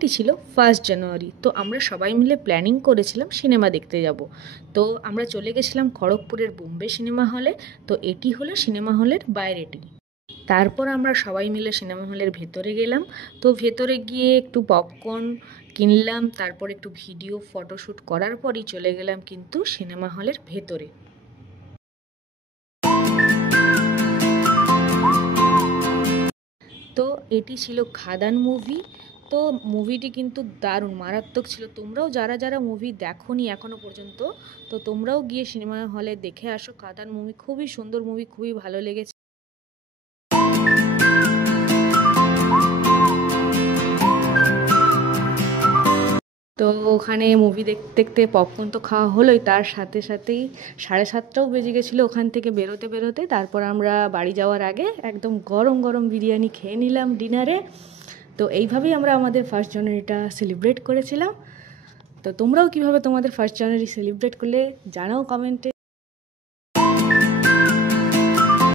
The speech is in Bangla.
দিনটি ছিল 1 জানুয়ারি। তো আমরা সবাই মিলে প্ল্যানিং করেছিলাম সিনেমা দেখতে যাব। তো আমরা চলে গেছিলাম খড়গপুরের বোম্বে সিনেমা হলে। তো এটি হলো সিনেমা হলের বাইরেটি। তারপর আমরা সবাই মিলে সিনেমা হলের ভেতরে গেলাম। তো ভেতরে গিয়ে একটু পপকর্ন কিনলাম, তারপর একটু ভিডিও ফটোশ্যুট করার পরই চলে গেলাম কিন্তু সিনেমা হলের ভেতরে। তো এটি ছিল খাদান মুভি। তো মুভিটি কিন্তু দারুণ মারাত্মক ছিল। তোমরাও যারা যারা মুভি দেখোনি এখনো পর্যন্ত, তো তোমরাও গিয়ে সিনেমা হলে দেখে আসো। খাদান মুভি খুবই সুন্দর মুভি, খুবই ভালো লেগেছে। তো ওখানে মুভি দেখতে দেখতে পপকর্ন তো খাওয়া হলোই, তার সাথে সাথেই 7:30টাও বেজে গেছিলো ওখান থেকে বেরোতে বেরোতে। তারপর আমরা বাড়ি যাওয়ার আগে একদম গরম গরম বিরিয়ানি খেয়ে নিলাম ডিনারে। তো এইভাবেই আমরা আমাদের 1 জানুয়ারিটা সেলিব্রেট করেছিলাম। তো তোমরাও কিভাবে তোমাদের 1 জানুয়ারি সেলিব্রেট করলে জানাও কমেন্টে।